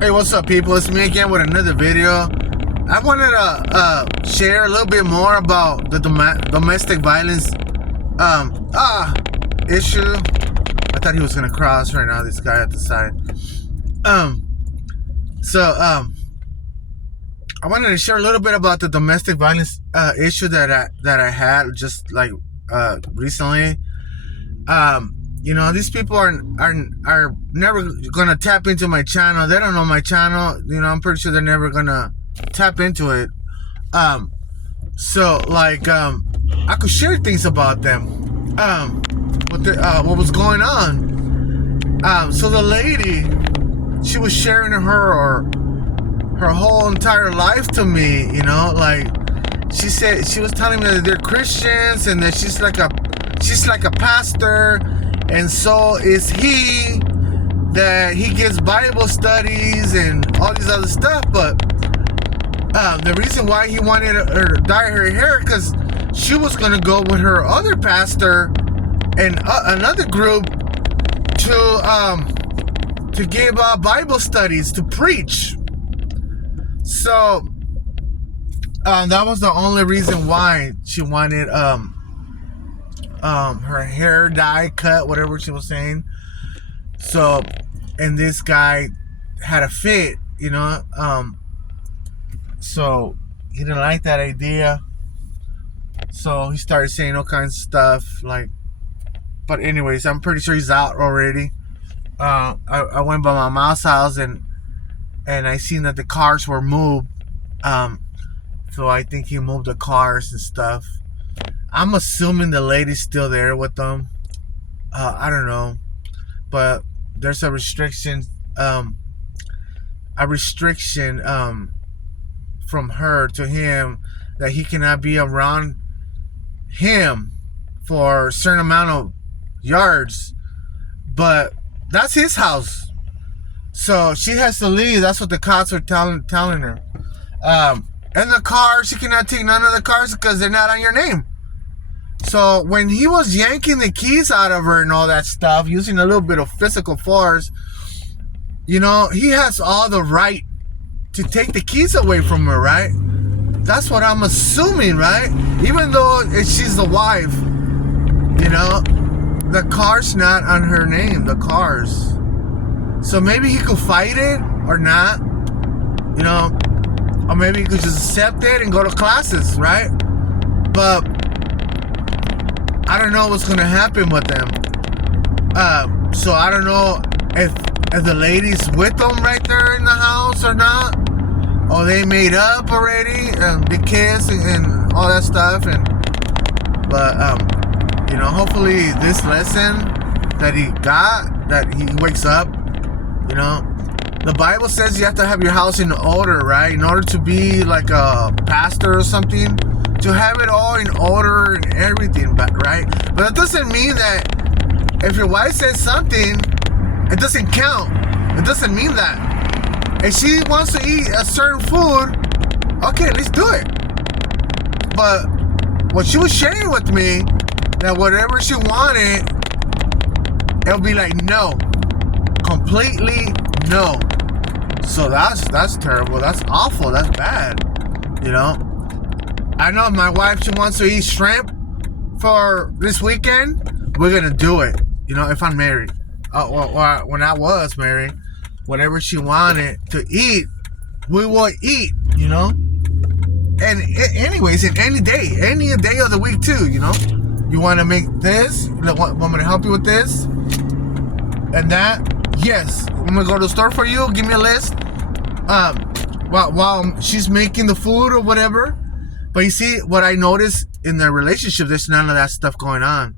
Hey, what's up, people? It's me again with another video. I wanted to share a little bit more about the domestic violence issue. I thought he was gonna cross right now. This guy at the side. I wanted to share a little bit about the domestic violence issue that I had just like recently. These people are never gonna tap into my channel. They don't know my channel. I'm pretty sure they're never gonna tap into it. I could share things about them. What was going on? So the lady, she was sharing her whole entire life to me. She said, she was telling me that they're Christians and that she's like a pastor. And so is he, that he gives Bible studies and all these other stuff. But the reason why he wanted her to dye her hair, because she was going to go with her other pastor and another group to give Bible studies, to preach. So that was the only reason why she wanted her hair dye cut, whatever she was saying. So, and this guy had a fit, so he didn't like that idea. So he started saying all kinds of stuff, but anyways, I'm pretty sure he's out already. I went by my mom's house and I seen that the cars were moved. So I think he moved the cars and stuff. I'm assuming the lady's still there with them. I don't know, but there's a restriction. From her to him that he cannot be around him for a certain amount of yards. But that's his house, so she has to leave. That's what the cops are telling her. And the car, she cannot take none of the cars because they're not on your name. So when he was yanking the keys out of her and all that stuff, using a little bit of physical force, he has all the right to take the keys away from her, right? That's what I'm assuming, right? Even though she's the wife, the car's not on her name, the cars. So maybe he could fight it or not, or maybe he could just accept it and go to classes, right? But I don't know what's gonna happen with them. So I don't know if the lady's with them right there in the house or not, or they made up already and they kiss and all that stuff. But hopefully this lesson that he got, that he wakes up. The Bible says you have to have your house in order, right? In order to be like a pastor or something. To have it all in order and everything, right? But that doesn't mean that if your wife says something, it doesn't count. It doesn't mean that. If she wants to eat a certain food, okay, let's do it. But what she was sharing with me, that whatever she wanted, it'll be like no. Completely no. So that's terrible. That's awful. That's bad. I know my wife, she wants to eat shrimp for this weekend. We're gonna do it. If I'm married, when I was married, whatever she wanted to eat, we will eat. And anyways, in any day of the week too. You want to make this? Want me to help you with this and that? Yes, I'm gonna go to the store for you. Give me a list. While she's making the food or whatever. But you see, what I noticed in their relationship, there's none of that stuff going on.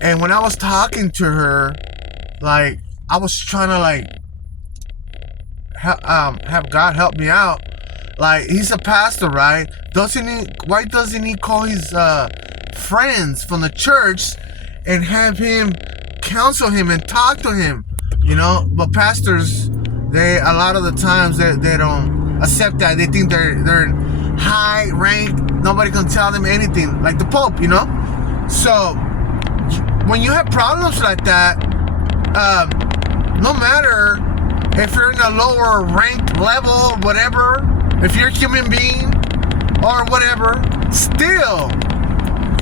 And when I was talking to her, I was trying to have God help me out. He's a pastor, right? Why doesn't he call his friends from the church and have him counsel him and talk to him? But pastors, a lot of the times they don't accept that. They think they're high rank, nobody can tell them anything, like the Pope. So when you have problems like that, no matter if you're in a lower ranked level, whatever, if you're a human being or whatever, still,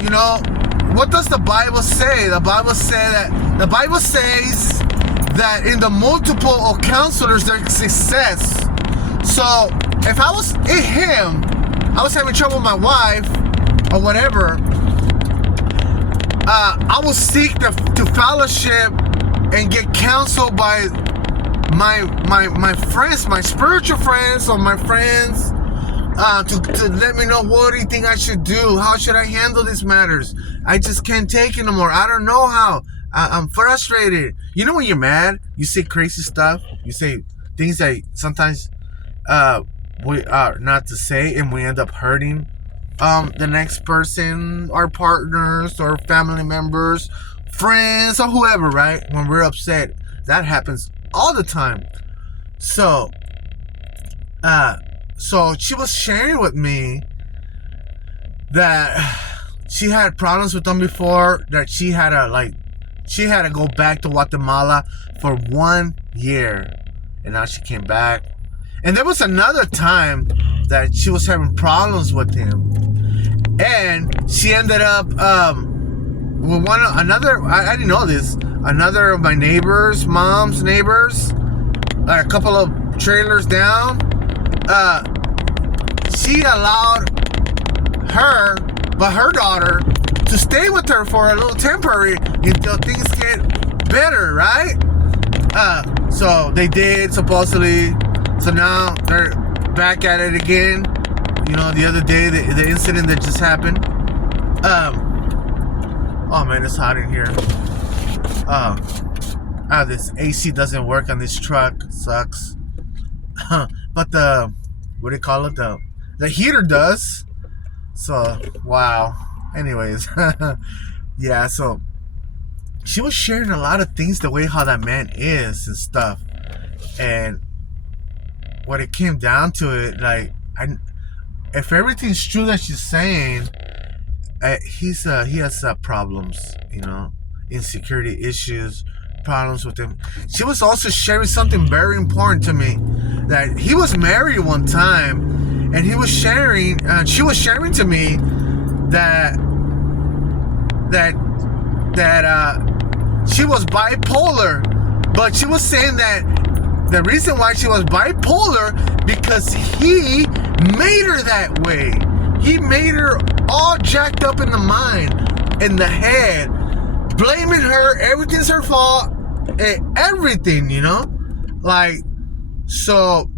you know, what does the Bible say? The Bible says that in the multiple of counselors there's success. So if I was I was having trouble with my wife or whatever, I will seek to fellowship and get counseled by my friends, my spiritual friends, or my friends, to let me know, what do you think I should do? How should I handle these matters? I just can't take it no more. I don't know how. I'm frustrated. You know, when you're mad, you say crazy stuff. You say things that sometimes we are not to say, and we end up hurting the next person, our partners, or family members, friends, or whoever, right? When we're upset, that happens all the time. So she was sharing with me that she had problems with them before, that she had to go back to Guatemala for 1 year, and now she came back. And there was another time that she was having problems with him, and she ended up with I didn't know this, another of my neighbors, mom's neighbors, a couple of trailers down. She allowed her daughter to stay with her for a little temporary until things get better, right? So they did, supposedly. So now they're back at it again. You know, the other day, the incident that just happened. Oh man, it's hot in here. This AC doesn't work on this truck. Sucks. But what do you call it? The heater does. So, wow. Anyways, yeah, so she was sharing a lot of things, the way how that man is and stuff. And when it came down to it, like, if everything's true that she's saying, he has problems, you know, insecurity issues, problems with him. She was also sharing something very important to me, that he was married one time, and she was sharing to me that she was bipolar, but she was saying that the reason why she was bipolar, because he made her that way. He made her all jacked up in the mind, in the head, blaming her, everything's her fault, everything, you know? Like, so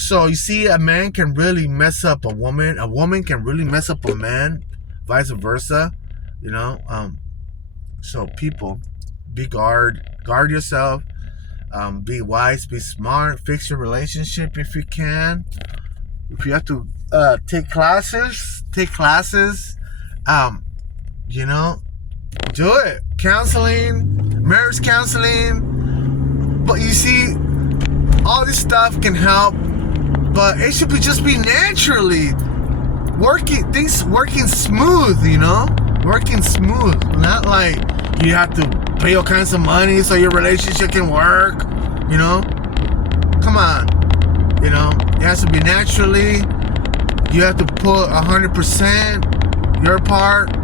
you see, a man can really mess up a woman can really mess up a man, vice versa, you know? So people, guard yourself, be wise, be smart, fix your relationship if you can. If you have to take classes, you know, do it. Counseling, marriage counseling. But you see, all this stuff can help, but it should just be naturally working smooth, you know? Working smooth. Not like you have to pay all kinds of money so your relationship can work, you know? Come on. You know, it has to be naturally. You have to put 100%, your part,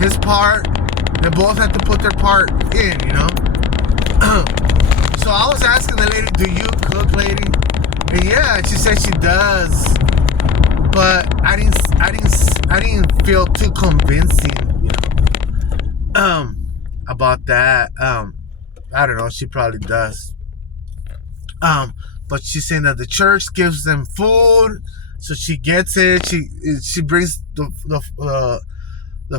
his part. They both have to put their part in, you know? So I was asking the lady, do you cook, lady? And yeah, she said she does. But I didn't feel too convincing, you know, about that. I don't know, she probably does. But she's saying that the church gives them food, so she gets it. She brings the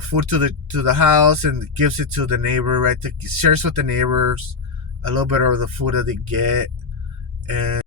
food to the house and gives it to the neighbor, right? Shares with the neighbors a little bit of the food that they get, and